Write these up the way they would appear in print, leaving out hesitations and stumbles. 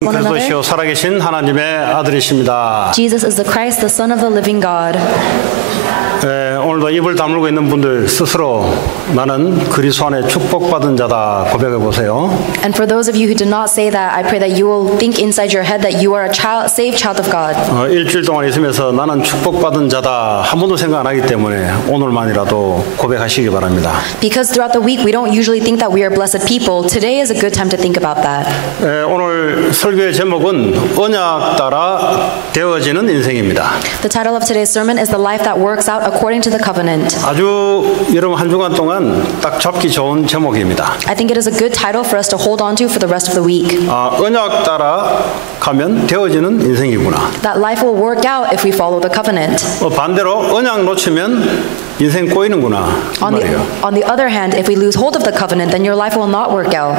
그리스도시요 살아계신 하나님의 아들이십니다. Jesus is the Christ, the Son of the living God. 오늘도 입을 다물고 있는 분들 스스로 나는 그리스도 안에 축복받은 자다 고백해 보세요. And for those of you who did not say that, I pray that you will think inside your head that you are a child, saved child of God. 일주일 동안 있으면서 나는 축복받은 자다 한 번도 생각 안 하기 때문에 오늘만이라도 고백하시기 바랍니다. Because throughout the week we don't usually think that we are blessed people. Today is a good time to think about that. 오늘 설교의 제목은 언약 따라 되어지는 인생입니다. The title of today's sermon is The Life That Works Out According to the Covenant. 아주 여러분 한 주간 동안 딱 잡기 좋은 제목입니다. I think it is a good title for us to hold on to for the rest of the week. 언약 따라 가면 되어지는 인생이구나. That life will work out if we follow the covenant. 반대로 언약 놓치면 인생 꼬이는구나. On the other hand, if we lose hold of the covenant, then your life will not work out.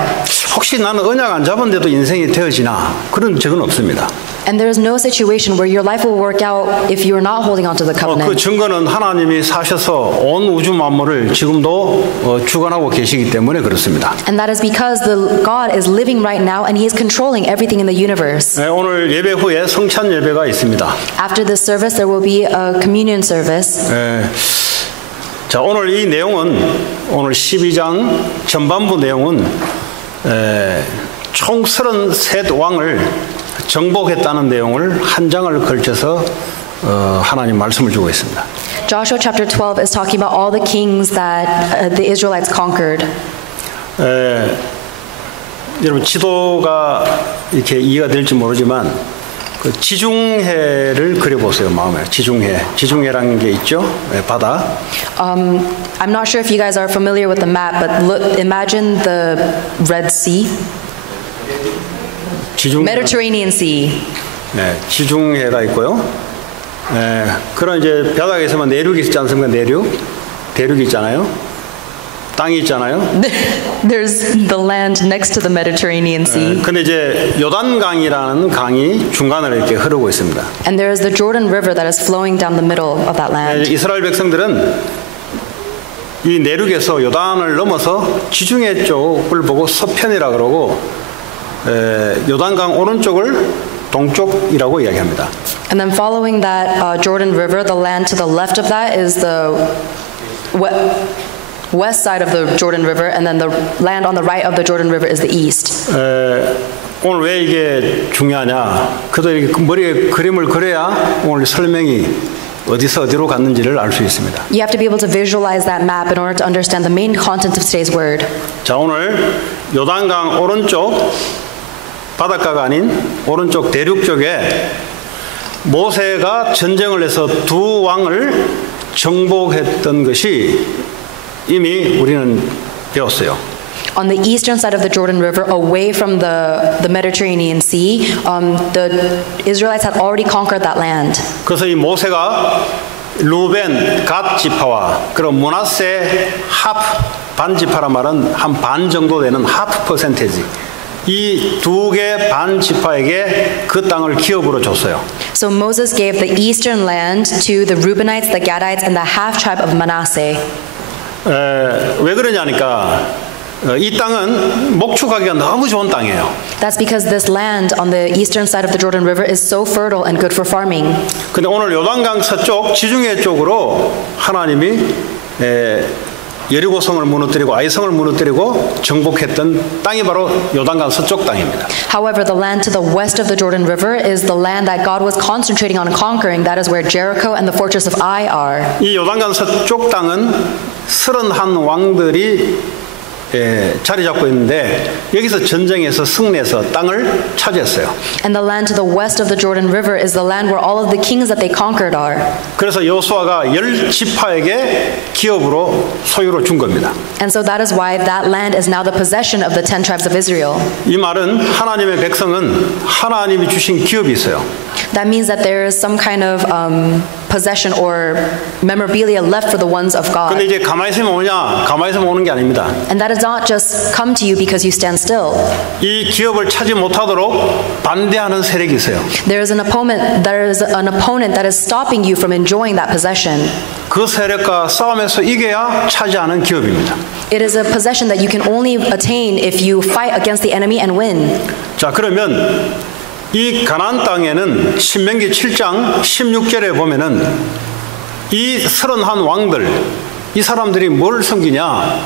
혹시 나는 언약 안 잡은데도 인생이 되어지나? 그런 적은 없습니다. And there is no situation where your life will work out if you are not holding on to the covenant. 그 증거는 하나님이 사셔서 온 우주 만물을 지금도 주관하고 계시기 때문에 그렇습니다. And that is because God is living right now and He is controlling everything in the universe. 오늘 예배 후에 성찬 예배가 있습니다. After this service, there will be a communion service. 자, 오늘 이 내용은 오늘 12장 전반부 내용은 총 33왕을 정복했다는 내용을 한 장을 걸쳐서 하나님 말씀을 주고 있습니다. Joshua chapter 12 is talking about all the kings that the Israelites conquered. 여러분 지도가 이렇게 이해가 될지 모르지만 그 지중해를 그려보세요. 마음에 지중해라는 게 있죠. 바다. I'm not sure if you guys are familiar with the map, but imagine the Red Sea. Mediterranean Sea. 네, 지중해가 있고요. 그런 이제 바닥에 있으면 내륙이 있지 않습니까? 대륙이 있잖아요. 땅이 있잖아요. There's the land next to the Mediterranean Sea. 근데 이제 요단강이라는 강이 중간으로 이렇게 흐르고 있습니다. And there is the Jordan River that is flowing down the middle of that land. 이스라엘 백성들은 이 내륙에서 요단을 넘어서 지중해 쪽을 보고 서편이라 그러고 요단강 오른쪽을 동쪽이라고 이야기합니다. And then following that Jordan River, the land to the left of that is the west side of the Jordan River, and then the land on the right of the Jordan River is the east. 오늘 왜 이게 중요하냐? 그래도 이렇게 머리에 그림을 그려야 오늘 설명이 어디서 어디로 갔는지를 알 수 있습니다. You have to be able to visualize that map in order to understand the main content of today's word. 자, 오늘 요단강 오른쪽 바닷가가 아닌 오른쪽 대륙 쪽에 모세가 전쟁을 해서 두 왕을 정복했던 것이 이미 우리는 배웠어요. On the eastern side of the Jordan River, away from the Mediterranean Sea, the Israelites had already conquered that land. 그래서 이 모세가 루벤, 갓 지파와 그리고 므낫세 하프 반 지파란 말은 한 반 정도 되는 하프 퍼센테지. 이 두 개 반 지파에게 그 땅을 기업으로 줬어요. So Moses gave the eastern land to the Reubenites, the Gadites, and the half tribe of Manasseh. 왜 그러냐니까 이 땅은 목축하기가 너무 좋은 땅이에요. That's because this land on the eastern side of the Jordan River is so fertile and good for farming. 근데 오늘 요단강 서쪽 지중해 쪽으로 하나님이 여리고성을 무너뜨리고 아이성을 무너뜨리고 정복했던 땅이 바로 요단강 서쪽 땅입니다. However, the land to the west of the Jordan River is the land that God was concentrating on conquering. That is where Jericho and the fortress of Ai are. 이 요단강 서쪽 땅은 31 왕들이 자리 잡고 있는데 여기서 전쟁에서 승리해서 땅을 차지했어요. And the land to the west of the Jordan River is the land where all of the kings that they conquered are. 그래서 여호수아가 10지파에게 기업으로 소유로 준 겁니다. And so that is why that land is now the possession of the 10 tribes of Israel. 이 말은 하나님의 백성은 하나님이 주신 기업이 있어요. That means that there is some kind of possession or memorabilia left for the ones of God. 근데 이제 가만히 있으면 오냐? 가만히 있으면 오는 게 아닙니다. And that does not just come to you because you stand still. 이 기업을 차지 못하도록 반대하는 세력이 있어요. There is an opponent that is stopping you from enjoying that possession. 그 세력과 싸움에서 이겨야 차지하는 기업입니다. It is a possession that you can only attain if you fight against the enemy and win. 자, 그러면 이 가나안 땅에는 신명기 7장 16절에 보면은 이 31 왕들, 이 사람들이 뭘 섬기냐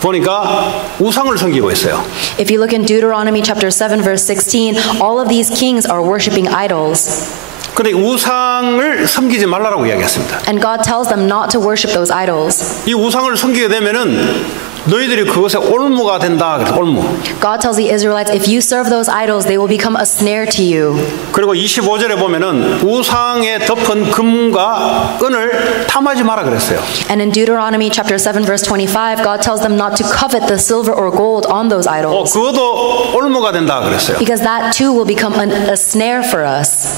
보니까 우상을 섬기고 있어요. If you look in Deuteronomy chapter 7 verse 16, all of these kings are worshiping idols. 근데 우상을 섬기지 말라라고 이야기했습니다. And God tells them not to worship those idols. 이 우상을 섬기게 되면은 너희들이 그것에 올무가 된다. 올무. God tells the Israelites, if you serve those idols, they will become a snare to you. 그리고 25절에 보면은 우상에 덮은 금과 은을 탐하지 마라 그랬어요. And in Deuteronomy chapter 7 verse 25, God tells them not to covet the silver or gold on those idols. 그것도 올무가 된다 그랬어요. Because that too will become a snare for us.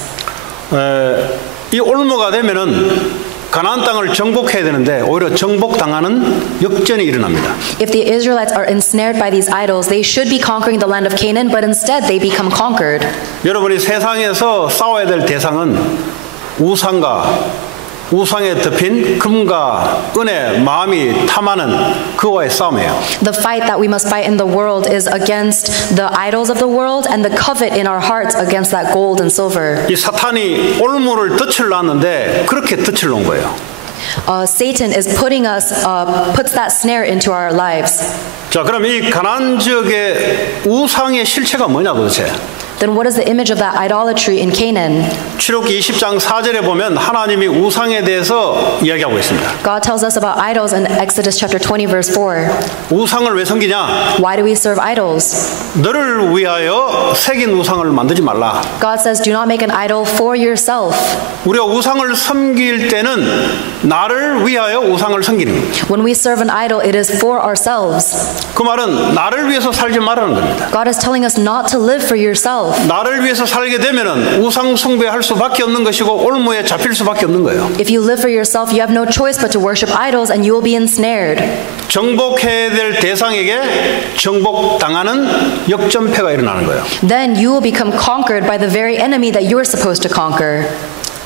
이 올무가 되면은 가나안 땅을 정복해야 되는데 오히려 정복당하는 역전이 일어납니다. If the Israelites are ensnared by these idols, they should be conquering the land of Canaan, but instead they become conquered. 여러분이 세상에서 싸워야 될 대상은 우상에 덮인 금과 은의 마음이 탐하는 그와의 싸움이에요. The fight that we must fight in the world is against the idols of the world and the covet in our hearts against that gold and silver. 이 사탄이 올무를 덫을 놨는데 그렇게 덫을 놓은 거예요. Satan is puts that snare into our lives. 자, 그럼 이 가나안 지역의 우상의 실체가 뭐냐 도대체? Then what is the image of that idolatry in Canaan? 출애굽기 20장 4절에 보면 하나님이 우상에 대해서 이야기하고 있습니다. God tells us about idols in Exodus chapter 20 verse 4. 우상을 왜 섬기냐? Why do we serve idols? 너를 위하여 새긴 우상을 만들지 말라. God says, do not make an idol for yourself. 우리가 우상을 섬길 때는 나를 위하여 우상을 섬기는 거예요. When we serve an idol, it is for ourselves. 그 말은 나를 위해서 살지 말라는 겁니다. God is telling us not to live for yourself. 나를 위해서 살게 되면은 우상 숭배할 수밖에 없는 것이고 올무에 잡힐 수밖에 없는 거예요. If you live for yourself, you have no choice but to worship idols and you will be ensnared. 정복해야 될 대상에게 정복당하는 역전패가 일어나는 거예요. Then you will become conquered by the very enemy that you are supposed to conquer.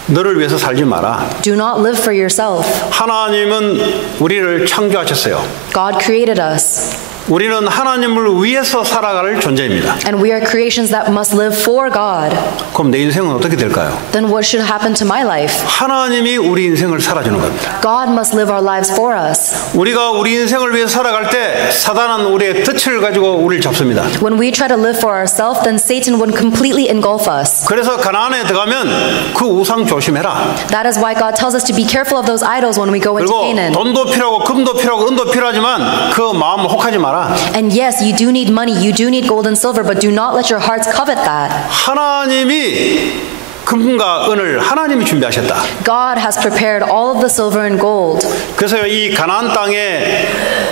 너를 위해서 살지 마라. Do not live for yourself. 하나님은 우리를 창조하셨어요. God created us. 우리는 하나님을 위해서 살아갈 존재입니다. And we are creations that must live for God. 그럼 내 인생은 어떻게 될까요? Then what should happen to my life? 하나님이 우리 인생을 살아주는 겁니다. God must live our lives for us. 우리가 우리 인생을 위해서 살아갈 때 사단은 우리의 덫을 가지고 우리를 잡습니다. When we try to live for ourselves, then Satan would completely engulf us. 그래서 가나안에 들어가면 그 우상 조심해라. That is why God tells us to be careful of those idols when we go into 그리고 Canaan. 돈도 필요하고 금도 필요하고 은도 필요하지만 그 마음 혹하지 마라. And yes, you do need money, you do need gold and silver, but do not let your hearts covet that. 하나님이 금과 은을 하나님이 준비하셨다. God has prepared all of the silver and gold. 그래서 이 가나안 땅에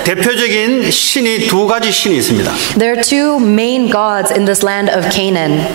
대표적인 신이 두 가지 신이 있습니다. There are two main gods in this land of Canaan.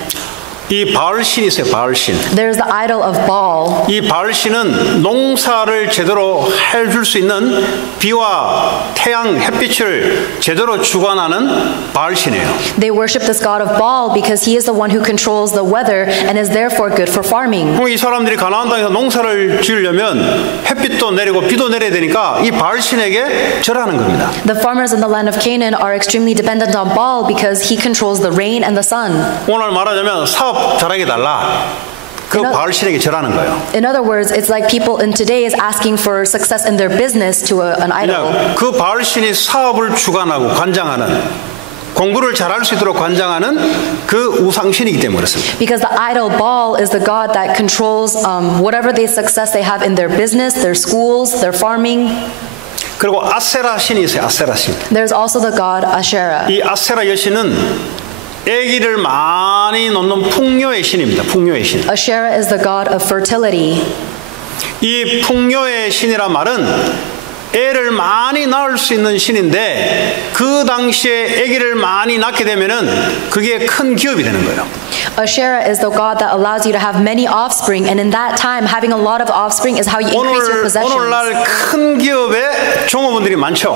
이 바알 신이 있어요. 바알 신. There's the idol of Baal. 이 바알 신은 농사를 제대로 해줄 수 있는 비와 태양, 햇빛을 제대로 주관하는 바알 신이에요. They worship this god of Baal because he is the one who controls the weather and is therefore good for farming. 이 사람들이 가나안 땅에서 농사를 지으려면 햇빛도 내리고 비도 내려야 되니까 이 바알 신에게 절하는 겁니다. The farmers in the land of Canaan are extremely dependent on Baal because he controls the rain and the sun. 오늘 말하자면 사업 잘하게 달라. 그 바알 신에게 절하는 거예요. In other words, it's like people in today is asking for success in their business to an idol. 그 바알 신이 사업을 주관하고 관장하는 공부를 잘할 수 있도록 관장하는 그 우상신이기 때문에 그렇습니다. Because the idol Baal is the god that controls whatever success they have in their business, their schools, their farming. 그리고 아세라 신이 있어요. 아세라 신. There's also the god Asherah. 이 아세라 여신은 아기를 많이 놓는 풍요의 신입니다. 풍요의 신. Asherah is the god of fertility. 이 풍요의 신이란 말은 애를 많이 낳을 수 있는 신인데 그 당시에 아기를 많이 낳게 되면은 그게 큰 기업이 되는 거예요. Asherah is the god that allows you to have many offspring, and in that time, having a lot of offspring is how you increase your possessions. 오늘날 큰 기업에 종업원들이 많죠.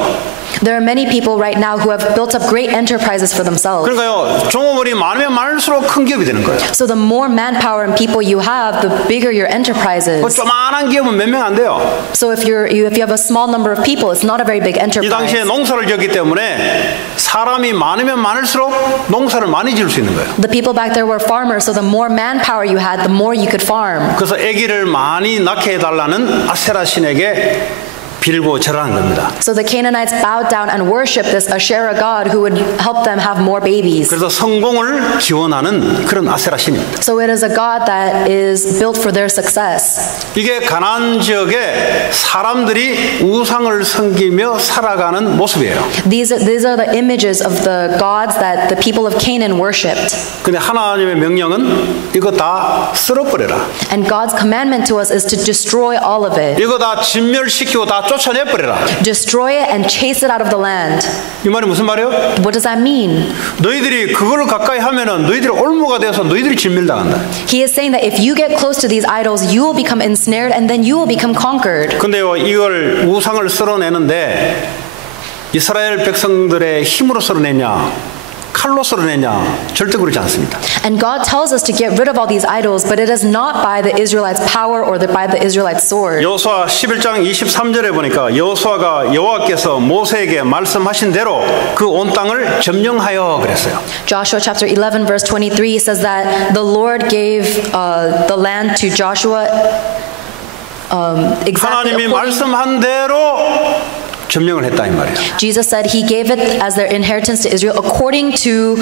There are many people right now who have built up great enterprises for themselves. 그러니까요, 종업원이 많으면 많을수록 큰 기업이 되는 거예요. So the more manpower and people you have, the bigger your enterprise 그 is. 조만한 기업은 몇 명 안 돼요. So if you have a small number of people, it's not a very big 이 enterprise. 당시에 농사를 지었기 때문에 사람이 많으면 많을수록 농사를 많이 지을 수 있는 거예요. The people back there were farmers, so the more manpower you had, the more you could farm. 그래서 아기를 많이 낳게 해달라는 아세라 신에게 빌고 절하는 겁니다. So the Canaanites bowed down and worshipped this Asherah god who would help them have more babies. 그래서 성공을 기원하는 그런 아세라 신입니다. So it is a god that is built for their success. 이게 가나안 지역에 사람들이 우상을 섬기며 살아가는 모습이에요. These are the images of the gods that the people of Canaan worshipped. 근데 하나님의 명령은 이거 다 쓸어버려라. And God's commandment to us is to destroy all of it. 이거 다 진멸시키고 다 쫓아내버려라. Destroy it and chase it out of the land. 이 말이 무슨 말이에요? What does that mean? 너희들이 그걸 가까이 하면은 너희들이 올무가 되어서 너희들이 진멸당한다. He is saying that if you get close to these idols, you will become ensnared and then you will become conquered. 근데요, 이걸 우상을 쓸어내는데 이스라엘 백성들의 힘으로 쓸어내냐? 칼로 쓸어내냐? 절대 그렇지 않습니다. And God tells us to get rid of all these idols, but it is not by the Israelites' power or by the Israelites' sword. 여호수아 11장 23절에 보니까 여호수아가 여호와께서 모세에게 말씀하신 대로 그 온 땅을 점령하여 그랬어요. Joshua chapter 11 verse 23 says that the Lord gave the land to Joshua exactly 하나님이 말씀한 대로 점령을 했다 이 말이에요. Jesus said he gave it as their inheritance to Israel according to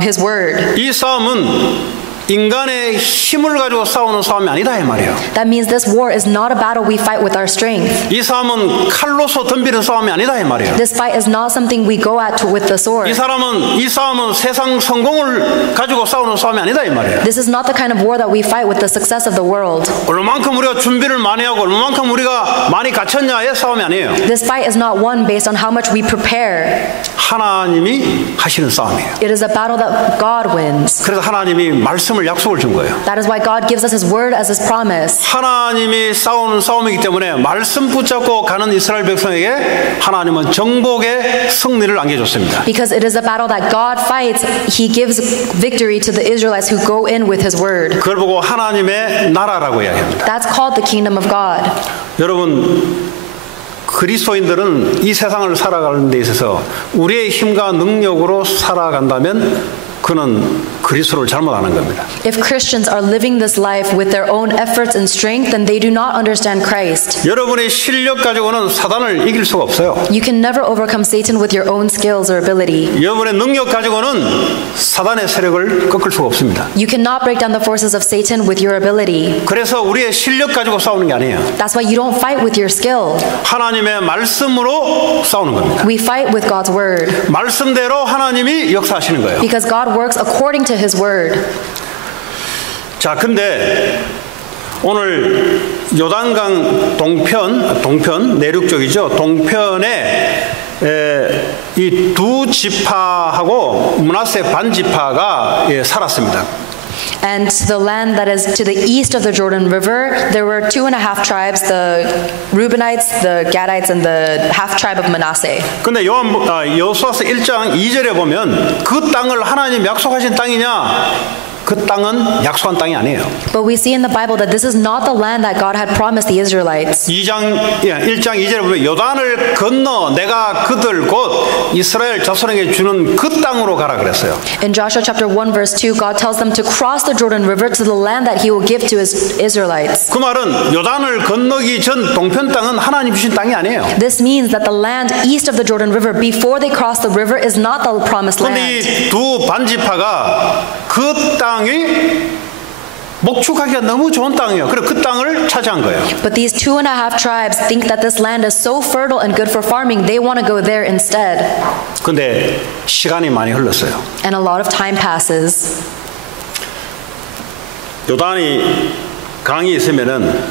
his word. 이 싸움은 인간의 힘을 가지고 싸우는 싸움이 아니다 이 말이에요. That means this war is not a battle we fight with our strength. 이 싸움은 칼로서 덤비는 싸움이 아니다 이 말이에요. This fight is not something we go at with the sword. 이 싸움은 세상 성공을 가지고 싸우는 싸움이 아니다 이 말이에요. This is not the kind of war that we fight with the success of the world. 얼마만큼 우리가 준비를 많이 하고 얼마만큼 우리가 많이 갖췄냐의 싸움이 아니에요. This fight is not won based on how much we prepare. 하나님이 하시는 싸움이에요. It is a battle that God wins. 그래서 하나님이 말씀을 약속을 준 거예요. That is why God gives us His word as His promise. 하나님이 싸우는 싸움이기 때문에 말씀 붙잡고 가는 이스라엘 백성에게 하나님은 정복의 승리를 안겨줬습니다. Because it is a battle that God fights, He gives victory to the Israelites who go in with His word. 그걸 보고 하나님의 나라라고 이야기합니다. That's called the kingdom of God. 여러분, 그리스도인들은 이 세상을 살아가는 데 있어서 우리의 힘과 능력으로 살아간다면 그는 그리스도를 잘못 아는 겁니다. If Christians are living this life with their own efforts and strength, then they do not understand Christ. 여러분의 실력 가지고는 사단을 이길 수가 없어요. You can never overcome Satan with your own skills or ability. 여러분의 능력 가지고는 사단의 세력을 꺾을 수가 없습니다. You cannot break down the forces of Satan with your ability. 그래서 우리의 실력 가지고 싸우는 게 아니에요. That's why you don't fight with your skill. 하나님의 말씀으로 싸우는 겁니다. We fight with God's word. 말씀대로 하나님이 역사하시는 거예요. Because God works according to His word. 자, 근데 오늘 요단강 동편 내륙 쪽이죠. 동편에 이 두 지파하고 므낫세 반 지파가 살았습니다. And to the land that is to the east of the Jordan River, there were 2.5 tribes, the Reubenites, the Gadites, and the half tribe of Manasseh. 근데 여호수아서 1장 2절에 보면 그 땅을 하나님 약속하신 땅이냐? 그 땅은 약속한 땅이 아니에요. But we see in the Bible that this is not the land that God had promised the Israelites. 1장 2절에 보면 요단을 건너 내가 그들 곧 이스라엘 자손에게 주는 그 땅으로 가라 그랬어요. In Joshua chapter 1 verse 2, God tells them to cross the Jordan River to the land that He will give to His Israelites. 그 말은 요단을 건너기 전 동편 땅은 하나님 주신 땅이 아니에요. This means that the land east of the Jordan River before they cross the river is not the promised 그런데 land. 이 두 반지파가 그 땅이 목축하기가 너무 좋은 땅이에요. 그래서 그 땅을 차지한 거예요. But these 2.5 tribes think that this land is so fertile and good for farming, they want to go there instead. 근데 시간이 많이 흘렀어요. And a lot of time passes. 요단이 강이 있으면은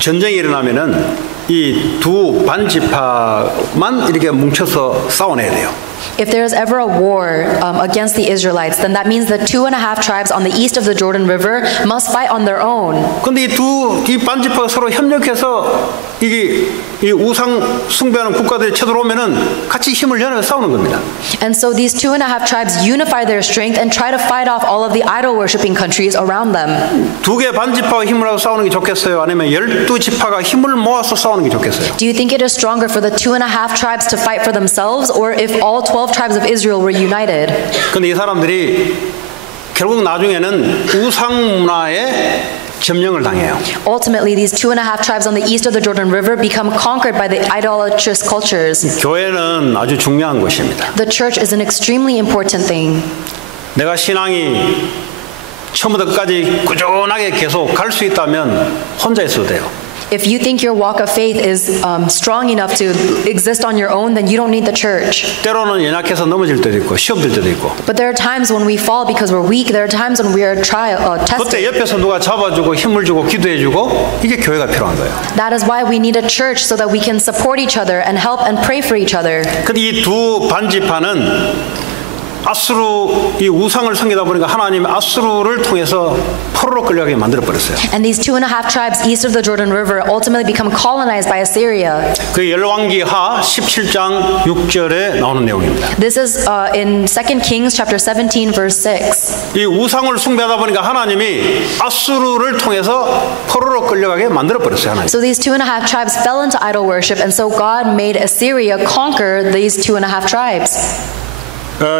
전쟁이 일어나면은 이 두 반지파만 이렇게 뭉쳐서 싸워내야 돼요. If there is ever a war against the Israelites, then that means the 2.5 tribes on the east of the Jordan River must fight on their own. 근데 이 반지파가 서로 협력해서 이 우상 숭배하는 국가들이 쳐들어오면은 같이 힘을 연합해서 싸우는 겁니다. And so these 2.5 tribes unify their strength and try to fight off all of the idol-worshipping countries around them. 두 개 반지파가 힘을 하고 싸우는 게 좋겠어요? 아니면 12지파가 힘을 모아서 싸우는 게 좋겠어요? Do you think it is stronger for the 2.5 tribes to fight for themselves, or if all 12 tribes of Israel were united? 근데 이 사람들이 결국 나중에는 우상 문화에 점령을 당해요. Ultimately, these 2.5 tribes on the east of the Jordan River become conquered by the idolatrous cultures. 교회는 아주 중요한 것입니다. The church is an extremely important thing. 내가 신앙이 처음부터 끝까지 꾸준하게 계속 갈 수 있다면 혼자 있어도 돼요. If you think your walk of faith is strong enough to exist on your own, then you don't need the church. 때로는 연약해서 넘어질 때도 있고 시험 들 때도 있고. But there are times when we fall because we're weak. There are times when we are tested. 그때 옆에서 누가 잡아주고 힘을 주고 기도해주고 이게 교회가 필요한 거예요. That is why we need a church so that we can support each other and help and pray for each other. 근데 이 두 반지파는 아수르 이 우상을 섬기다 보니까 하나님이 아수르를 통해서 포로로 끌려가게 만들어 버렸어요. And these 2.5 tribes east of the Jordan River ultimately become colonized by Assyria. 그 열왕기하 17장 6절에 나오는 내용입니다. This is in 2 Kings chapter 17 verse 6. 이 우상을 숭배하다 보니까 하나님이 아수르를 통해서 포로로 끌려가게 만들어 버렸어요. 하나님. So these 2.5 tribes fell into idol worship, and so God made Assyria conquer these 2.5 tribes.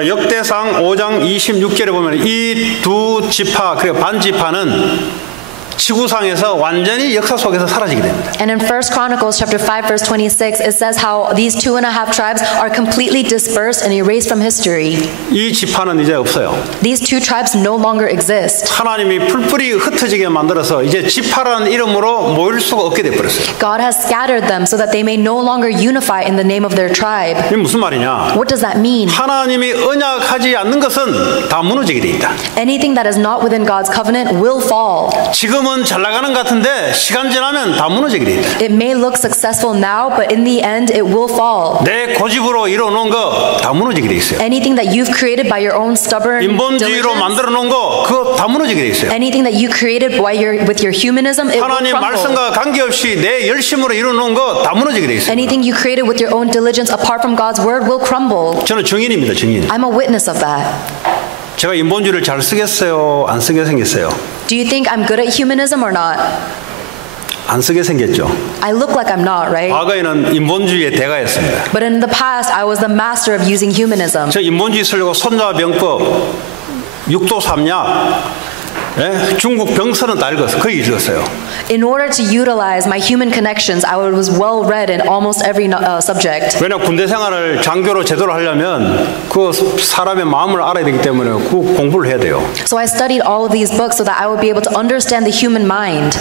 역대상 5장 26절에 보면 이 두 지파, 그 반지파는 지구상에서 완전히 역사 속에서 사라지게 됩니다. And in 1 Chronicles chapter 5 verse 26 it says how these 2.5 tribes are completely dispersed and erased from history. 이 지파는 이제 없어요. These two tribes no longer exist. 하나님이 풀뿌리 흩어지게 만들어서 이제 지파라는 이름으로 모일 수가 없게 돼 버렸어요. God has scattered them so that they may no longer unify in the name of their tribe. 이게 무슨 말이냐? What does that mean? 하나님이 언약하지 않는 것은 다 무너지게 돼 있다. Anything that is not within God's covenant will fall. 지금은 잘 나가는 것 같은데 시간 지나면 다 무너지게 돼 있다. It may look successful now, but in the end it will fall. 내 고집으로 이뤄놓은 거 다 무너지게 돼 있어요. Anything that you've created by your own stubborn 인본주의로 diligence, 만들어 놓은 거 그거 다 무너지게 돼 있어요. anything that you created with your humanism, it will 하나님 crumble. 말씀과 관계없이 내 열심으로 이뤄놓은 거 다 무너지게 돼 있어요. Anything you created with your own diligence apart from God's word will crumble. 저는 증인입니다. 증인. I'm a witness of that. 제가 인본주의를 잘 쓰겠어요? 안 쓰게 생겼어요? Do you think I'm good at humanism or not? 안 쓰게 생겼죠. I look like I'm not, right? 과거에는 인본주의의 대가였습니다. But in the past, I was the master of using humanism. 저 인본주의 쓰려고 손자병법, 육도 삼약, 중국 병서는 다 읽었어요. 거의 읽었어요. In order to utilize my human connections, I was well read in almost every subject. 왜냐하면 군대 생활을 장교로 제대로 하려면 그 사람의 마음을 알아야 되기 때문에 그 공부를 해야 돼요. So I studied all of these books so that I would be able to understand the human mind.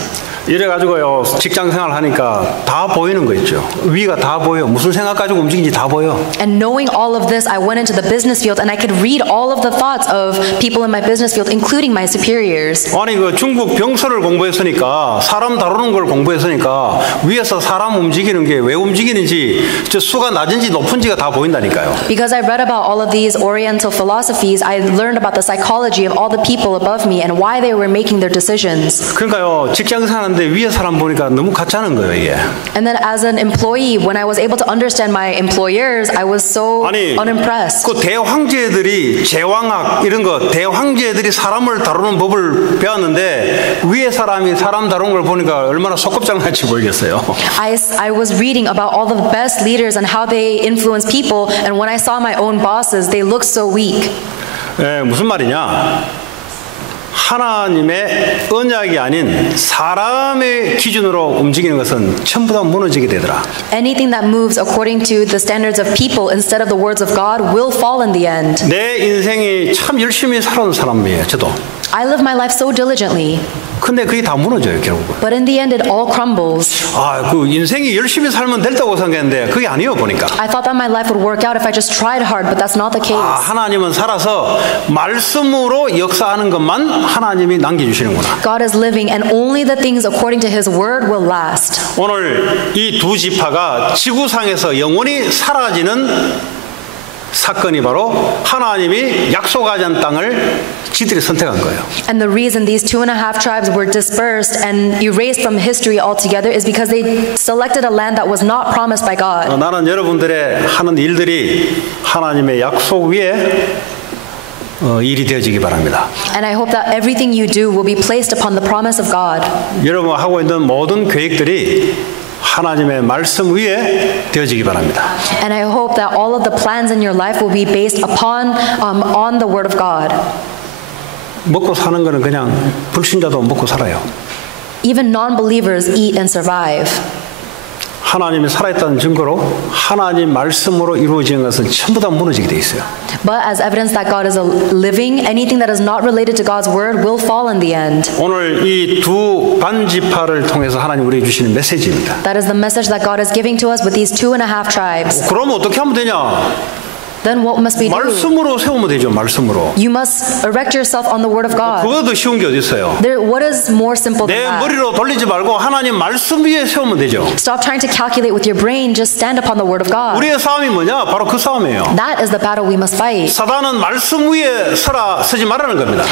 이래가지고요 직장 생활 하니까 다 보이는 거 있죠. 위가 다 보여. 무슨 생각 가지고 움직이는지 다 보여. And knowing all of this, I went into the business field and I could read all of the thoughts of people in my business field, including my superiors. 아니 그 중국 병서를 공부했으니까 사람 다루는 걸 공부했으니까 위에서 사람 움직이는 게 왜 움직이는지 저 수가 낮은지 높은지가 다 보인다니까요. Because I read about all of these Oriental philosophies, I learned about the psychology of all the people above me and why they were making their decisions. 그러니까요 직장 사는데 위에 사람 보니까 너무 가짜는 거예요 이게. And then as an employee, when I was able to understand my employers, I was so 아니 unimpressed. 그 대황제들이 제왕학 이런 거 대황제들이 사람을 다루는 법을 배웠는데 위에 사람이 사람 다루는 걸 보니까 얼마나 소꿉장난같이 보이겠어요. I was reading about all the best leaders and how they influence people, and when I saw my own bosses, they looked so weak. 무슨 말이냐? 하나님의 언약이 아닌 사람의 기준으로 움직이는 것은 전부 다 무너지게 되더라. Anything that moves according to the standards of people instead of the words of God will fall in the end. 내 인생이 참 열심히 살아온 사람이에요. 저도. I live my life so diligently. 근데 그게 다 무너져요, 결국은. But in the end, it all crumbles. 그 인생이 열심히 살면 된다고 생각했는데 그게 아니에요, 보니까. I thought that my life would work out if I just tried hard, but that's not the case. 하나님은 살아서 말씀으로 역사하는 것만 하나님이 남겨주시는구나. God is living, and only the things according to His word will last. 오늘 이 두 지파가 지구상에서 영원히 사라지는 사건이 바로 하나님이 약속하지 않은 땅을 지들이 선택한 거예요. And the reason these 2.5 tribes were dispersed and erased from history altogether is because they selected a land that was not promised by God. 나는 여러분들의 하는 일들이 하나님의 약속 위에 일이 되어지기 바랍니다. And I hope that everything you do will be placed upon the promise of God. 여러분 하고 있는 모든 계획들이 하나님의 말씀 위에 되어지기 바랍니다. And I hope that all of the plans in your life will be based upon on the word of God. 먹고 사는 거는 그냥 불신자도 먹고 살아요. Even non-believers eat and survive. 하나님이 살아있다는 증거로 하나님 말씀으로 이루어진 것은 전부 다 무너지게 돼 있어요. But as evidence that God is living, anything that is not related to God's word will fall in the end. 오늘 이 두 반지파를 통해서 하나님 우리에게 주시는 메시지입니다. That is the message that God is giving to us with these 2.5 tribes. 그러면 어떻게 하면 되냐? Then what must we do? 말씀으로 세우면 되죠. 말씀으로. You must erect yourself on the word of God. 그거 더 쉬운 게 어디 있어요? What is more simple than 내 that? 머리로 돌리지 말고 하나님 말씀 위에 세우면 되죠. Stop trying to calculate with your brain. Just stand upon the word of God. 우리의 싸움이 뭐냐? 바로 그 싸움이에요. That is the battle we must fight. 사단은 말씀 위에 서지 말라는 겁니다.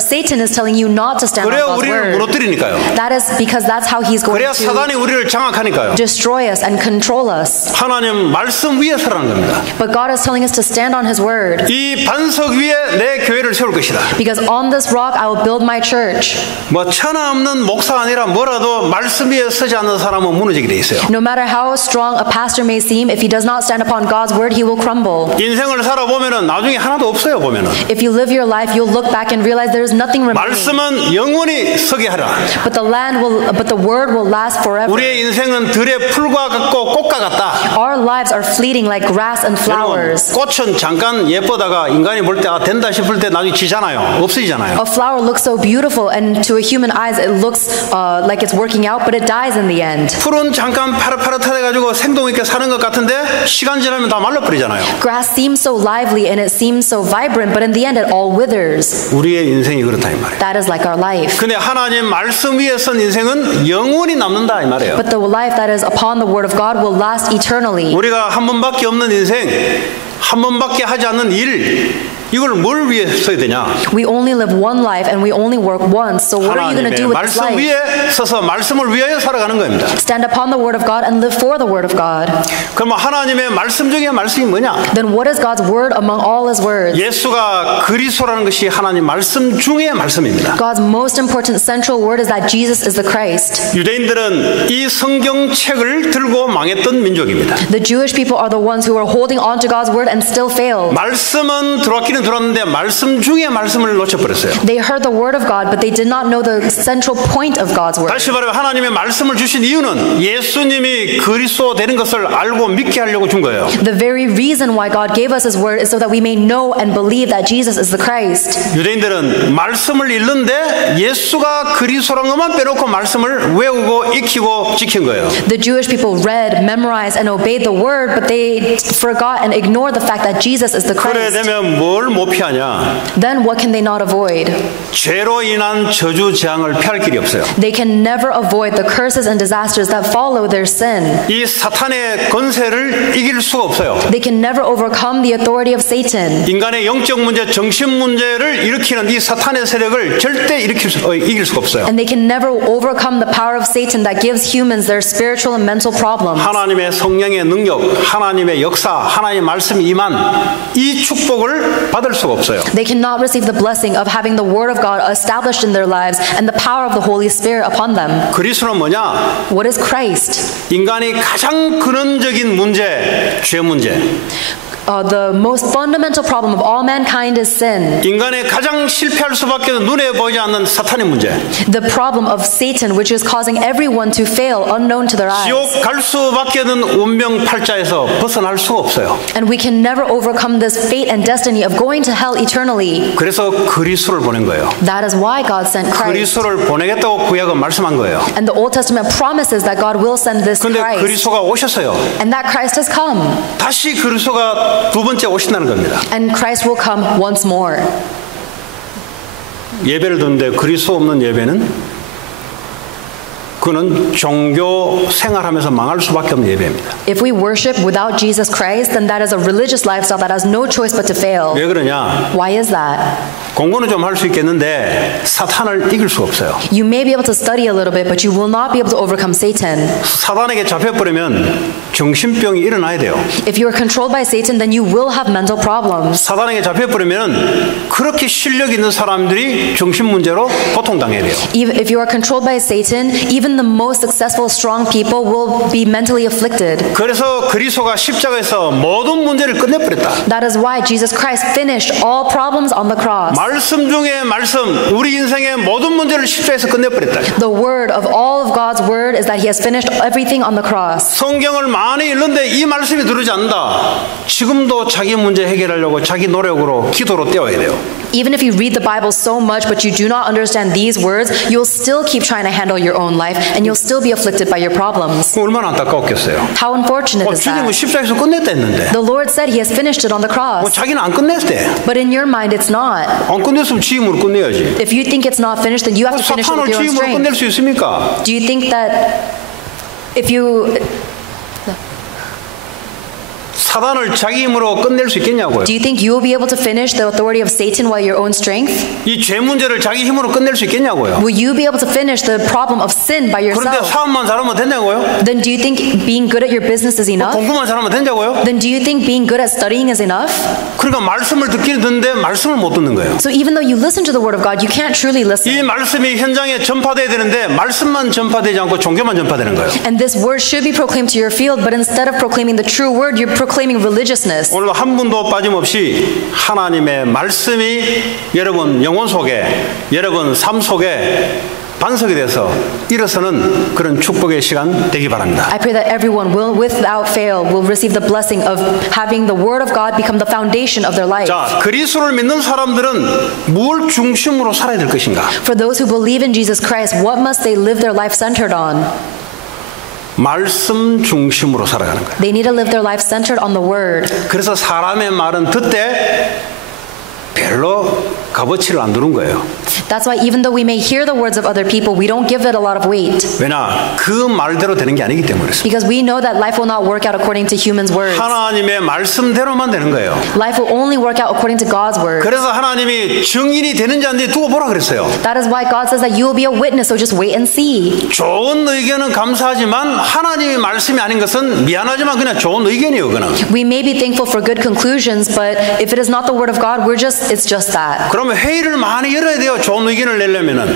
Satan is telling you not to stand on 그래야 God's 우리를 word. 무너뜨리니까요. That is because that's how he's going 그래야 사단이 to 우리를 장악하니까요. destroy us and control us. 하나님 말씀 위에 서라는 겁니다. But God is telling us to stand on His word. 이 반석 위에 내 교회를 세울 것이다. Because on this rock I will build my church. 뭐 천하 없는 목사 아니라 뭐라도 말씀 위에 서지 않는 사람은 무너지게 돼 있어요. No matter how strong a pastor may seem, if he does not stand upon God's word, he will crumble. 인생을 살아보면은 나중에 하나도 없어요 보면은. If you live your life, you'll look back and realize there is nothing remaining. 말씀은 영원히 서게 하라. But the word will last forever. 우리의 인생은 들의 풀과 같고 꽃과 같다. Our lives are fleeting like grass and flowers. 꽃은 잠깐 예쁘다가 인간이 볼 때 된다 싶을 때 나중에 지잖아요. 없어지잖아요. A flower looks so beautiful, and to a human eyes, it looks like it's working out, but it dies in the end. 풀은 잠깐 파릇파릇해가지고 생동 있게 사는 것 같은데 시간 지나면 다 말라버리잖아요. Grass seems so lively and it seems so vibrant, but in the end, it all withers. 우리의 인생이 그렇다 이 말이에요. That is like our life. 근데 하나님 말씀 위에 선 인생은 영원히 남는다 이 말이에요. But the life that is upon the word of God will last eternally. 우리가 한 번밖에 없는 인생, 한 번밖에 하지 않는 일, 이걸 뭘 위해 써야 되냐? We only live one life and we only work once. So what are you going to do with this 말씀 life? 위에 서서 말씀을 위하여 살아가는 겁니다. Stand upon the word of God and live for the word of God. 그럼 하나님의 말씀 중에 말씀이 뭐냐? Then what is God's word among all His words? 예수가 그리스도라는 것이 하나님 말씀 중에 말씀입니다. God's most important central word is that Jesus is the Christ. 유대인들은 이 성경책을 들고 망했던 민족입니다. The Jewish people are the ones who are holding on to God's word and still failed. 말씀은 들어왔기는 들었는데 말씀 중에 말씀을 놓쳐버렸어요. They heard the word of God, but they did not know the central point of God's word. 다시 말하면 하나님의 말씀을 주신 이유는 예수님이 그리스도 되는 것을 알고 믿게 하려고 준 거예요. The very reason why God gave us His word is so that we may know and believe that Jesus is the Christ. 유대인들은 말씀을 읽는데 예수가 그리스도라는 것만 빼놓고 말씀을 외우고 익히고 지킨 거예요. The Jewish people read, memorized, and obeyed the word, but they forgot and ignored the fact that Jesus is the 그래 Christ. 되면 뭘 못 피하냐? Then what can they not avoid? 죄로 인한 저주 재앙을 피할 길이 없어요. They can never avoid the curses and disasters that follow their sin. 이 사탄의 권세를 이길 수가 없어요. They can never overcome the authority of Satan. 인간의 영적 문제, 정신 문제를 일으키는 이 사탄의 세력을 절대 이길 수가 없어요. And they can never overcome the power of Satan that gives humans their spiritual and mental problems. 하나님의 성령의 능력, 하나님의 역사, 하나님의 말씀이 임한 이 축복을 받을 수가 없어요. They cannot receive the blessing of having the word of God established in their lives and the power of the Holy Spirit upon them. 그리스도는 뭐냐? What is Christ? 인간이 가장 근원적인 문제, 죄 문제. The most fundamental problem of all mankind is sin. 인간의 가장 실패할 수밖에 없는 눈에 보이지 않는 사탄의 문제. The problem of Satan, which is causing everyone to fail unknown to their eyes. 지옥 갈 수밖에 없는 운명 팔자에서 벗어날 수가 없어요. And we can never overcome this fate and destiny of going to hell eternally. 그래서 그리스도를 보낸 거예요. That is why God sent Christ. 그리스도를 보내겠다고 구약은 말씀한 거예요. And the Old Testament promises that God will send this 그런데 Christ. 그리스도가 오셨어요. And that Christ has come. 다시 그리스도가 두 번째 오신다는 겁니다. And Christ will come once more. 예배를 드는데 그리스도 없는 예배는 그는 종교 생활하면서 망할 수밖에 없는 예배입니다. If we worship without Jesus Christ, then that is a religious lifestyle that has no choice but to fail. 왜 그러냐? Why is that? 공부는 좀 할 수 있겠는데 사탄을 이길 수 없어요. You may be able to study a little bit, but you will not be able to overcome Satan. 사단에게 잡혀버리면 정신병이 일어나야 돼요. If you are controlled by Satan, then you will have mental problems. 사단에게 잡혀버리면 그렇게 실력 있는 사람들이 정신 문제로 고통당해야 돼요. If you are controlled by Satan, even the most successful, strong people will be mentally afflicted. 그래서 그리스도가 십자가에서 모든 문제를 끝내버렸다. That is why Jesus Christ finished all problems on the cross. 말씀 중에 말씀, 우리 인생의 모든 문제를 십자가에서 끝내버렸다. The word of all of God's word is that He has finished everything on the cross. 성경을 많이 읽는데 이 말씀이 들어오지 않는다. 지금도 자기 문제 해결하려고 자기 노력으로 기도로 때워야 돼요. Even if you read the Bible so much, but you do not understand these words, you'll still keep trying to handle your own life, and you'll still be afflicted by your problems. 얼마나 안타까웠겠어요. How unfortunate is 주님은 that? 십자가에서 끝냈다 했는데 The Lord said He has finished it on the cross, 자기는 안 끝냈대. but in your mind it's not. 안 끝냈으면 지 힘으로 끝내야지. If you think it's not finished, then you have to finish it 사탄을 with 지 your own 힘으로 끝낼 strength. 수 있습니까? Do you think that if you 사단을 자기 힘으로 끝낼 수 있겠냐고요. do you think you will be able to finish the authority of Satan by your own strength? 이 죄 문제를 자기 힘으로 끝낼 수 있겠냐고요. Will you be able to finish the problem of sin by 그런데 yourself? 사업만 잘하면 되냐고요? Then do you think being good at your business is enough? 공부만 잘하면 되냐고요? Then do you think being good at studying is enough? 그러니까 말씀을 듣기는 듣는데 말씀을 못 듣는 거예요. So even though you listen to the word of God, you can't truly 이 listen. 말씀이 현장에 전파돼야 되는데 말씀만 전파되지 않고 종교만 전파되는 거예요. And this word should be proclaimed to your field, but instead of proclaiming the true word, you're proclaiming religiousness. 오늘도 한 분도 빠짐없이 하나님의 말씀이 여러분 영혼 속에, 여러분 삶 속에 반석이 돼서 일어서는 그런 축복의 시간 되기 바랍니다. I pray that everyone will, without fail, will receive the blessing of having the word of God become the foundation of their life. 자, 그리스도를 믿는 사람들은 뭘 중심으로 살아야 될 것인가? For those who believe in Jesus Christ, what must they live their life centered on? 말씀 중심으로 살아가는 거예요. They need to live their life centered on the word. 그래서 사람의 말은 듣되 별로 값어치를 안 두는 거예요. That's why even though we may hear the words of other people, we don't give it a lot of weight. 왜냐? 그 말대로 되는 게 아니기 때문에 그렇습니다. Because we know that life will not work out according to humans' words. 하나님의 말씀대로만 되는 거예요. Life will only work out according to God's word. 그래서 하나님이 증인이 되는지 안 되는지 두고 보라 그랬어요. That is why God says that you will be a witness, so just wait and see. 좋은 의견은 감사하지만 하나님의 말씀이 아닌 것은 미안하지만 그냥 좋은 의견이에요. 그는. We may be thankful for good conclusions, but if it is not the word of God, it's just that. 그러면 회의를 많이 열어야 돼요. 좋은 의견을 내려면은.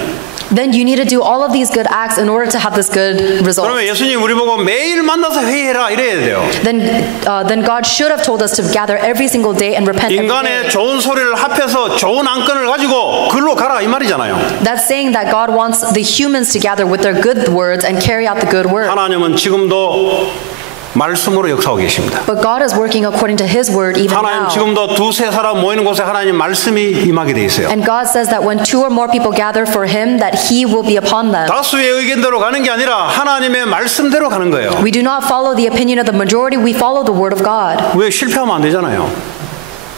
Then you need to do all of these good acts in order to have this good result. 그러면 예수님 우리 보고 매일 만나서 회의해라 이래야 돼요. Then God should have told us to gather every single day and repent every 인간의 day. 좋은 소리를 합해서 좋은 안건을 가지고 글로 가라 이 말이잖아요. That's saying that God wants the humans to gather with their good words and carry out the good word. 하나님은 지금도 말씀으로 역사하고 계십니다. But God is working according to His word even 하나님 now. 지금도 두세 사람 모이는 곳에 하나님 말씀이 임하게 돼 있어요. And God says that when two or more people gather for Him, that He will be upon them. 다수의 의견대로 가는 게 아니라 하나님의 말씀대로 가는 거예요. We do not follow the opinion of the majority, we follow the word of God. 왜 실패하면 안 되잖아요.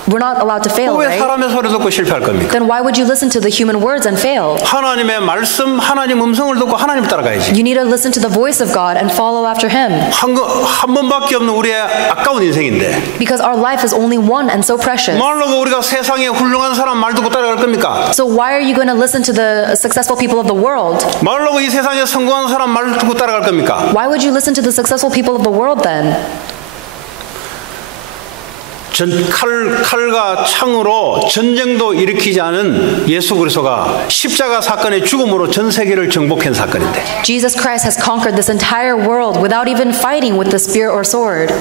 We're not allowed to fail, 왜 right? 사람의 소리 듣고 실패할 겁니까? Then why would you listen to the human words and fail? 하나님의 말씀, 하나님 음성을 듣고 하나님 따라가야지. You need to listen to the voice of God and follow after Him. 한 번밖에 없는 우리의 아까운 인생인데 Because our life is only one and so precious. 말로 우리가 세상에 훌륭한 사람 말 듣고 따라갈 겁니까? So why are you going to listen to the successful people of the world? 말로 이 세상에 성공한 사람 말 듣고 따라갈 겁니까? Why would you listen to the successful people of the world then? 칼과 창으로 전쟁도 일으키지 않은 예수 그리스도가 십자가 사건의 죽음으로 전 세계를 정복한 사건인데 Jesus Christ has conquered this entire world without even fighting with the spear or sword.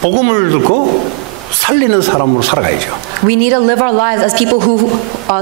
복음을 듣고 살리는 사람으로 살아가야죠. We need to live our lives as people who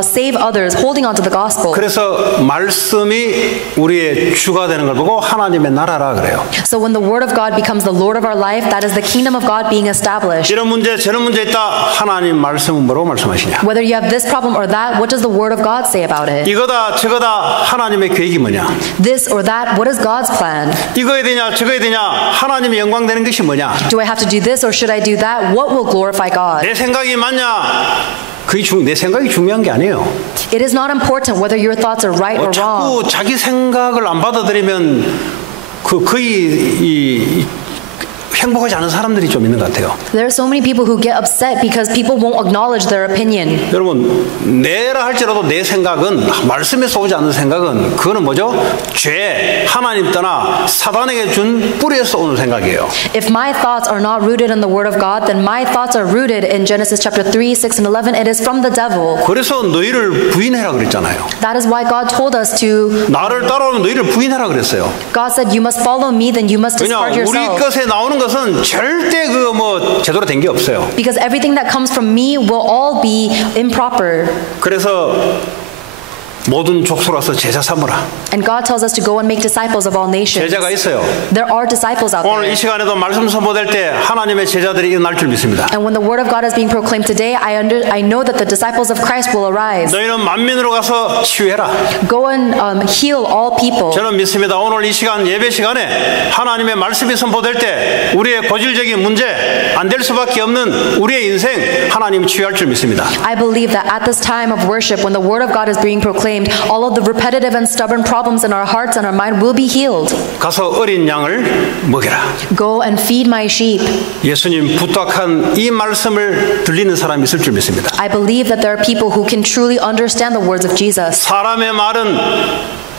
save others, holding on to the gospel. 그래서 말씀이 우리의 주가 되는 걸 보고 하나님의 나라라 그래요. So when the word of God becomes the Lord of our life, that is the kingdom of God being established. 이런 문제 저런 문제 있다. 하나님 말씀은 뭐라고 말씀하시냐? Whether you have this problem or that, what does the word of God say about it? 이거다 저거다 하나님의 계획이 뭐냐? This or that, what is God's plan? 이거에 되냐 저거에 되냐 하나님의 영광 되는 것이 뭐냐? Do I have to do this or should I do that? What will glorify God? 내 생각이 맞냐? 내 생각이 중요한 게 아니에요. It is not important whether your thoughts are right or wrong. 자꾸 자기 생각을 안 받아들이면 거의 행복하지 않은 사람들이 좀 있는 것 같아요. There are so many people who get upset because people won't acknowledge their opinion. 여러분, 내라 할지라도 내 생각은 말씀에서 오지 않는 생각은 그거는 뭐죠? 죄, 하나님 떠나 사단에게 준 뿌리에서 오는 생각이에요. If my thoughts are not rooted in the word of God, then my thoughts are rooted in Genesis chapter 3, 6, and 11. It is from the devil. 그래서 너희를 부인해라 그랬잖아요. That is why God told us to. 나를 따라오면 너희를 부인해라 그랬어요. God said, "You must follow me, then you must discard 왜냐, 우리 yourself." 것에 나오는 것은 절대 제대로 된 게 없어요. Because everything that comes from me will all be improper. 그래서 모든 족속으로서 제자 삼으라. And God tells us to go and make disciples of all nations. 제자가 있어요. There are disciples out 오늘 이 there. 시간에도 말씀 선포될 때 하나님의 제자들이 일어날 줄 믿습니다. And when the word of God is being proclaimed today, I know that the disciples of Christ will arise. 너희는 만민으로 가서 치유해라. Go and heal all people. 저는 믿습니다. 오늘 이 시간 예배 시간에 하나님의 말씀이 선포될 때 우리의 고질적인 문제 안 될 수밖에 없는 우리의 인생 하나님이 치유할 줄 믿습니다. I believe that at this time of worship, when the word of God is being proclaimed, all of the repetitive and stubborn problems in our hearts and our mind will be healed. 가서 어린 양을 먹여라. Go and feed my sheep. 예수님 부탁한 이 말씀을 들리는 사람이 있을 줄 믿습니다. I believe that there are people who can truly understand the words of Jesus. 사람의 말은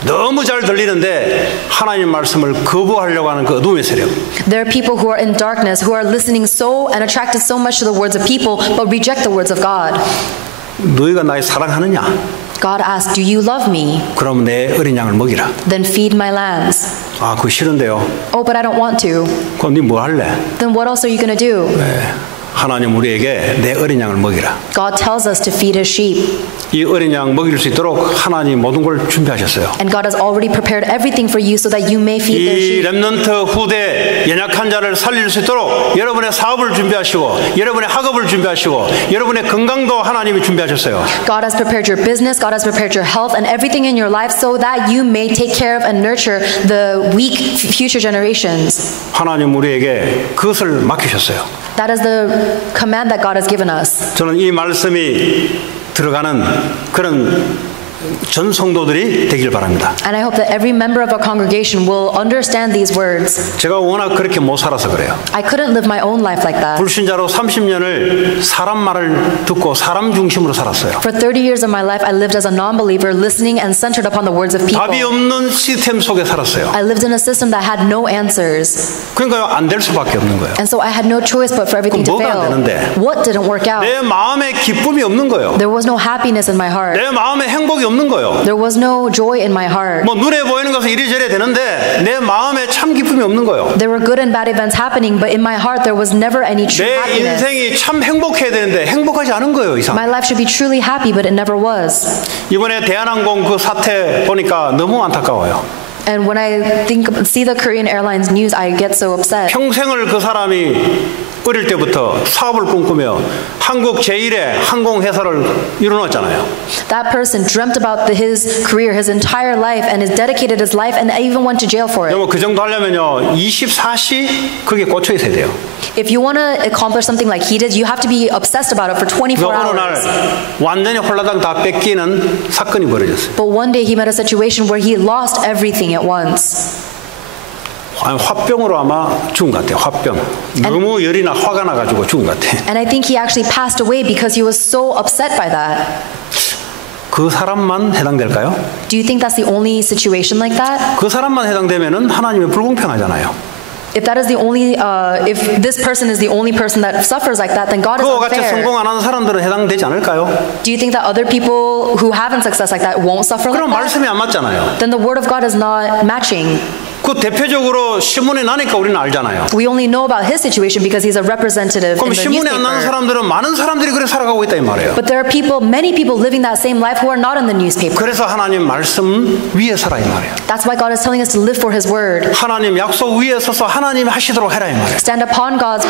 너무 잘 들리는데 하나님 말씀을 거부하려고 하는 그 어둠의 세력. There are people who are in darkness, who are listening so and attracted so much to the words of people, but reject the words of God. 너희가 나를 사랑하느냐? God asks, "Do you love me?" 그럼 내 어린 양을 먹이라. Then feed my lambs. 아, 그거 싫은데요. Oh, but I don't want to. 그럼 네 뭐 할래? Then what else are you going to do? 하나님 우리에게 내 어린 양을 먹이라. God tells us to feed his sheep. 이 어린 양 먹일 수 있도록 하나님 모든 걸 준비하셨어요. And God has already prepared everything for you so that you may feed their 이 sheep. 렘넌트 후대 연약한 자를 살릴 수 있도록 여러분의 사업을 준비하시고 여러분의 학업을 준비하시고 여러분의 건강도 하나님이 준비하셨어요. God has prepared your business, God has prepared your health and everything in your life so that you may take care of and nurture the weak future generations. 하나님 우리에게 그것을 맡기셨어요. That is the command that God has given us. 저는 이 말씀이 들어가는 그런 전 성도들이 되길 바랍니다. And I hope that every member of our congregation will understand these words. 제가 워낙 그렇게 못 살아서 그래요. I couldn't live my own life like that. 불신자로 30년을 사람 말을 듣고 사람 중심으로 살았어요. For 30 years of my life, I lived as a non-believer, listening and centered upon the words of people. 답이 없는 시스템 속에 살았어요. I lived in a system that had no answers. 그러니까 안 될 수밖에 없는 거예요. And so I had no choice but for everything to 뭐가 안 fail. 되는데? What didn't work out? 내 마음에 기쁨이 없는 거예요. There was no happiness in my heart. 내 마음에 행복이 없는 거예요. There was no joy in my heart. 뭐 눈에 보이는 것은 이리저리 되는데 내 마음에 참 기쁨이 없는 거예요. There were good and bad events happening, but in my heart there was never any true 내 happiness. 인생이 참 행복해야 되는데 행복하지 않은 거예요, 이상. My life should be truly happy, but it never was. 이번에 대한항공 그 사태 보니까 너무 안타까워요. And when I see the Korean Airlines news, I get so upset. 평생을 그 사람이 어릴 때부터 사업을 꿈꾸며 한국 제1의 항공회사를 이뤄놨잖아요. That person dreamt about his career his entire life and has dedicated his life and even went to jail for it. 그 정도 하려면요 24시 그게 꽂혀 있어야 돼요. If you want to accomplish something like he did, you have to be obsessed about it for 24 어느 날 hours. 완전히 홀라당 다 뺏기는 사건이 벌어졌어요. But one day he met a situation where he lost everything at once. 아니, 화병으로 아마 죽은 것 같아요. 화병. 너무 열이나 화가 나가지고 죽은 것 같아요. And I think he actually passed away because he was so upset by that. 그 사람만 해당될까요? Do you think that's the only situation like that? 그 사람만 해당되면은 하나님이 불공평하잖아요. If that is the only, if this person is the only person that suffers like that, then God is 그와 같이 unfair. 성공 안 하는 사람들은 해당되지 않을까요? Do you think that other people who haven't success like that won't suffer like 그럼 that? 말씀이 안 맞잖아요. Then the word of God is not matching. 그 대표적으로 신문에 나니까 우리는 알잖아요. We only know about his situation because he's a representative 그럼 in the 신문에 안 나는 newspaper. 사람들은 많은 사람들이 그렇게 살아가고 있다 이 말이에요. But there are people, many people living that same life who are not in the newspaper. 그래서 하나님 말씀 위에 서라 이 말이에요. That's why God is telling us to live for his word. 하나님 약속 위에 서서 하나님이 하시도록 해라 이 말이에요. Stand upon God's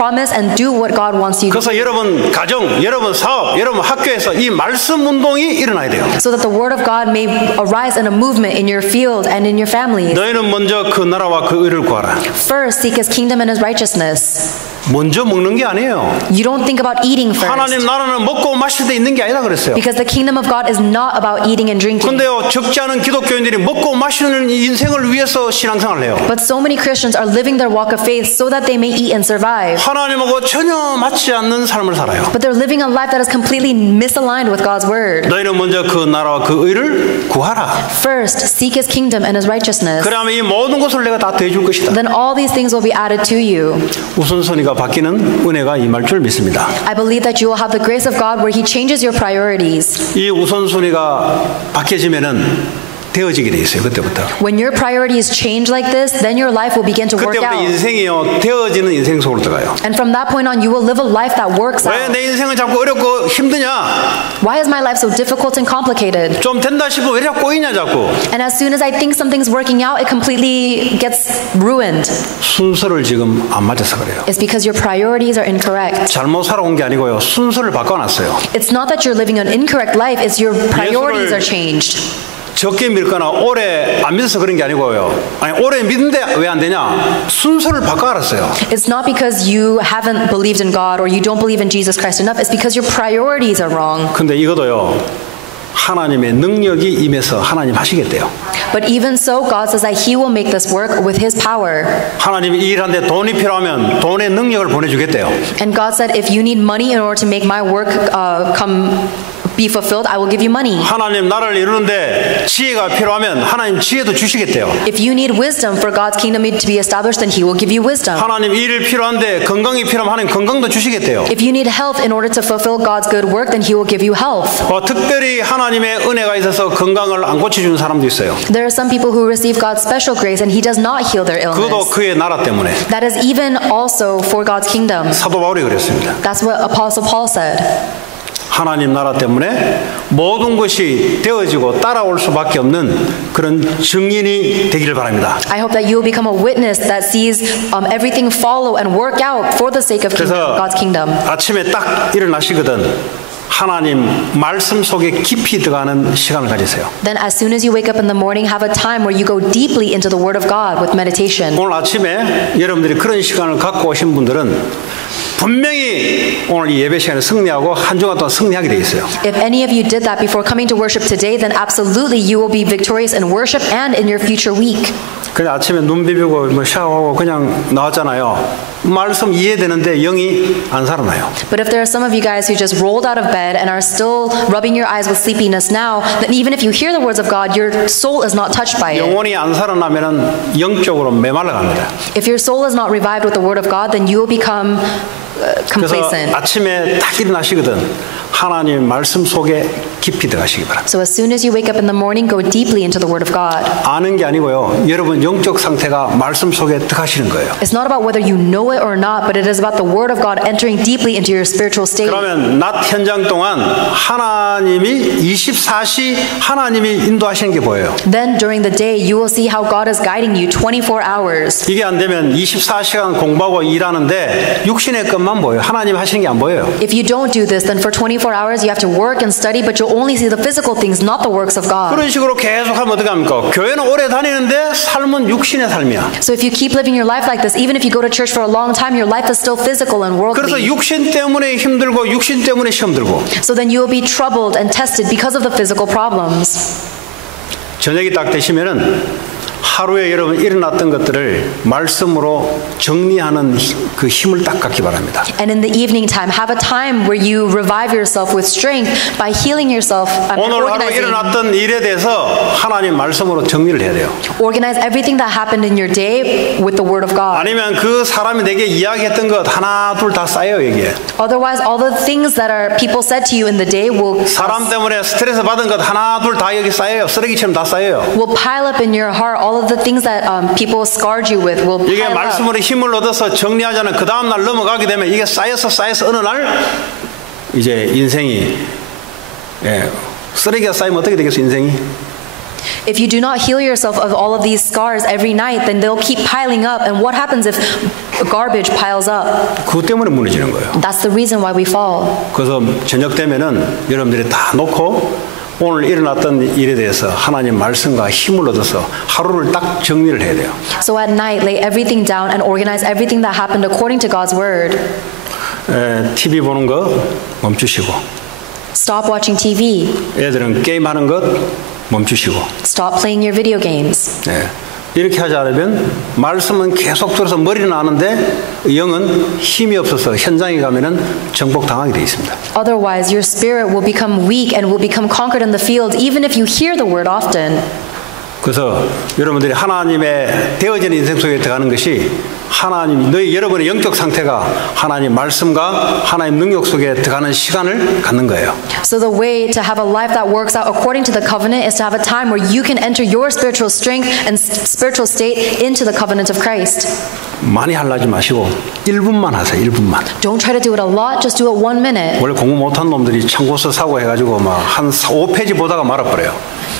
promise and do what God wants you to do. 그래서 여러분 가정, 여러분 사업, 여러분 학교에서 이 말씀 운동이 일어나야 돼요. So that the word of God may arise in a movement in your field and in your families. 너희는 먼저 그 나라와 그 의를 구하라. First, seek his kingdom and his righteousness. 먼저 먹는 게 아니에요. You don't think about eating first. 하나님 나라는 먹고 마실 때 있는 게 아니라 그랬어요. Because the kingdom of God is not about eating and drinking. 근데요 적지 않은 기독교인들이 먹고 마시는 인생을 위해서 신앙생활을 해요. But so many Christians are living their walk of faith so that they may eat and survive. 하나님하고 전혀 맞지 않는 삶을 살아요. But they're living a life that is completely misaligned with God's word. 너희는 먼저 그 나라와 그 의를 구하라. First, seek his kingdom and his righteousness. 그러면 이 모든 것을 내가 다 더해줄 것이다. Then all these things will be added to you. 우선순위가 바뀌는 은혜가 임할 줄 믿습니다. I believe that you will have the grace of God where he changes your priorities. 이 우선순위가 바뀌어지면은 되어지게 돼 있어요. 그때부터. When your priorities change like this, then your life will begin to work 그때부터 out. 인생이요 되어지는 인생 속으로 들어가요. And from that point on, you will live a life that works 왜 out. 내 인생은 자꾸 어렵고 힘드냐? Why is my life so difficult and complicated? 좀 된다 싶으면 왜 자꾸 꼬이냐 자꾸? And as soon as I think something's working out, it completely gets ruined. 순서를 지금 안 맞아서 그래요. It's because your priorities are incorrect. 잘못 살아온 게 아니고요. 순서를 바꿔놨어요. It's not that you're living an incorrect life, it's your priorities are changed. 적게 믿거나 오래 안 믿어서 그런 게 아니고요. 아니 오래 믿는데 왜 안 되냐? 순서를 바꿔 알았어요. It's not because you haven't believed in God or you don't believe in Jesus Christ enough. It's because your priorities are wrong. 근데 이것도요. 하나님의 능력이 임해서 하나님 하시겠대요. But even so, God says that He will make this work with His power. 하나님이 이 일하는데 돈이 필요하면 돈의 능력을 보내주겠대요. And God said, if you need money in order to make my work be fulfilled, I will give you money. 하나님 나라를 이루는데 지혜가 필요하면 하나님 지혜도 주시겠대요. If you need wisdom for God's kingdom to be established, then He will give you wisdom. 하나님 일을 필요한데 건강이 필요하면 하나님 건강도 주시겠대요. If you need health in order to fulfill God's good work, then He will give you health. 특별히 하나님의 은혜가 있어서 건강을 안 고쳐주는 사람도 있어요. There are some people who receive God's special grace and He does not heal their 그것도 illness. 그의 나라 때문에. That is even also for God's kingdom. 사도 바울이 그랬습니다. That's what Apostle Paul said. 하나님 나라 때문에 모든 것이 되어지고 따라올 수밖에 없는 그런 증인이 되기를 바랍니다. I hope that you will become a witness that sees everything follow and work out for the sake of 그래서 God's kingdom. 아침에 딱 일어나시거든 하나님 말씀 속에 깊이 들어가는 시간을 가지세요. Then as soon as you wake up in the morning, have a time where you go deeply into the Word of God with meditation. 오늘 아침에 여러분들이 그런 시간을 갖고 오신 분들은 분명히 오늘 이 예배 시간에 승리하고 한 주간 동안 승리하게 돼 있어요. If any of you did that before coming to worship today, then absolutely you will be victorious in worship and in your future week. 그냥 아침에 눈 비비고 뭐 샤워하고 그냥 나왔잖아요. 말씀 이해되는데 영이 안 살아나요. But if there are some of you guys who just rolled out of bed and are still rubbing your eyes with sleepiness now, then even if you hear the words of God, your soul is not touched by it. 영혼이 안 살아나면은 영적으로 메말라 갑니다. If your soul is not revived with the Word of God, then you will become 그래서 complacent. 아침에 딱 일어나시거든 하나님의 말씀 속에 깊이 들어가시기 바랍니다. So as soon as you wake up in the morning, go deeply into the Word of God. 아는 게 아니고요. 여러분 영적 상태가 말씀 속에 들어가시는 거예요. It's not about whether you know it or not, but it is about the Word of God entering deeply into your spiritual state. 그러면 낮 현장 동안 하나님이 24시 하나님이 인도하시는 게 보여요. Then during the day, you will see how God is guiding you 24 hours. 이게 안 되면 24시간 공부하고 일하는데 육신의 것만 보여요. 하나님 하시는 게 안 보여요. If you don't do this, then for 24 hours you have to work and study, but you'll only see the physical things, not the works of God. 그런 식으로 계속 하면 어떻게 합니까? 교회는 오래 다니는데 삶은 육신의 삶이야. So if you keep living your life like this, even if you go to church for a long time, your life is still physical and 그래서 worldly. 육신 때문에 힘들고 육신 때문에 시험 들고 So then you will be troubled and tested because of the physical problems. 저녁이 딱 되시면은 하루에 여러분 일어났던 것들을 말씀으로 정리하는 그 힘을 딱 갖기 바랍니다. And in the evening time, have a time where you revive yourself with strength by healing yourself and 오늘 하루 일어났던 일에 대해서 하나님 말씀으로 정리를 해야 돼요. Organize everything that happened in your day with the Word of God. 아니면 그 사람이 내게 이야기했던 것 하나 둘 다 쌓여요 이게. Otherwise, all the things that are people said to you in the day will 사람 때문에 스트레스 받은 것 하나 둘 다 여기 쌓여요. 쓰레기처럼 다 쌓여요. pile up in your heart all of of the things that people scarred you with will 이게 pile up. 말씀으로 힘을 얻어서 정리하자는 그 다음 날 넘어가게 되면 이게 쌓여서 어느 날 이제 인생이 쓰레기가 쌓이면 어떻게 되겠어 인생이? If you do not heal yourself of all of these scars every night, then they'll keep piling up. And what happens if garbage piles up? 그것 때문에 무너지는 거예요. That's the reason why we fall. 그래서 저녁 되면은 여러분들이 다 놓고 오늘 일어났던 일에 대해서 하나님 말씀과 힘을 얻어서 하루를 딱 정리를 해야 돼요. So at night, lay everything down and organize everything that happened according to God's word. TV 보는 거 멈추시고 Stop watching TV. 애들은 게임하는 것 멈추시고 Stop playing your video games. 이렇게 하지 않으면 말씀은 계속 들어서 머리는 아는데 영은 힘이 없어서 현장에 가면은 정복당하게 돼 있습니다. Otherwise, your spirit will become weak and will become conquered in the field, even if you hear the word often. 그래서 여러분들이 하나님의 되어지는 인생 속에 들어가는 것이 하나님 여러분의 영적 상태가 하나님 말씀과 하나님 능력 속에 들어가는 시간을 갖는 거예요. So the way to have a life that works out according to the covenant is to have a time where you can enter your spiritual strength and spiritual state into the covenant of Christ. 많이 하려지 마시고 1분만 하세요. 1분만. Don't try to do it a lot, just do it 1 minute. 원래 공부 못한 놈들이 참고서 사고 해가지고 막 한 5페이지 보다가 말아버려요.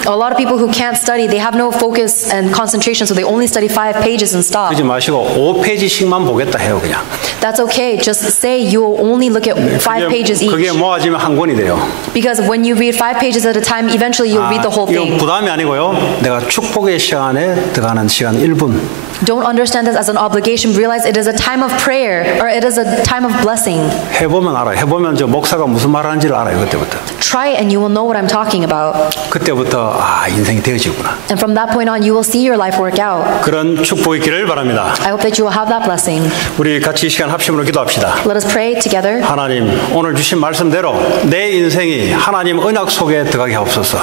A lot of people who can't study, they have no focus and concentration, so they only study 5 pages and stop. 그러지 마시고 5페이지씩만 보겠다 해요 그냥. That's okay. Just say you will only look at 5 pages 그게 each. 모아지면 한 권이 돼요. Because when you read 5 pages at a time, eventually you'll read the whole 이건 thing. 부담이 아니고요. 내가 축복의 시간에 들어가는 시간 1분. Don't understand this as an obligation. Realize it is a time of prayer, or it is a time of blessing. 해보면 알아요. 해보면 저 목사가 무슨 말 하는지를 알아요. 그때부터. Try it and you will know what I'm talking about. 그때부터 인생이 되어지구나. And from that point on, you will see your life work out. 그런 축복이 있기를 바랍니다. I hope that you will have that blessing. 우리 같이 이 시간 합심으로 기도합시다. Let us pray together. 하나님, 오늘 주신 말씀대로 내 인생이 하나님 언약 속에 들어가게 하옵소서.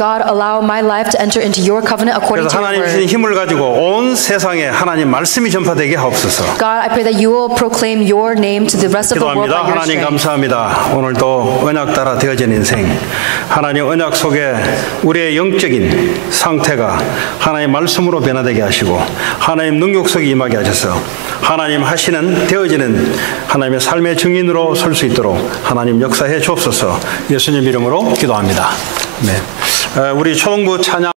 God, allow my life to enter into your covenant according 그래서 to your 하나님 주신 word. 힘을 가지고 온 세상에 하나님 말씀이 전파되게 하옵소서. God, I pray that you will proclaim your name to the rest of the world 기도합니다. by your 하나님 strength. 감사합니다. 오늘도 언약 따라 되어진 인생, 하나님 언약 속에 우리의 영적인 상태가 하나님 말씀으로 변화되게 하시고 하나님 능력 속에 임하게 하셔서 하나님 하시는 되어지는 하나님의 삶의 증인으로 설 수 있도록 하나님 역사해 주옵소서. 예수님 이름으로 기도합니다. 네, 우리 초등부 찬양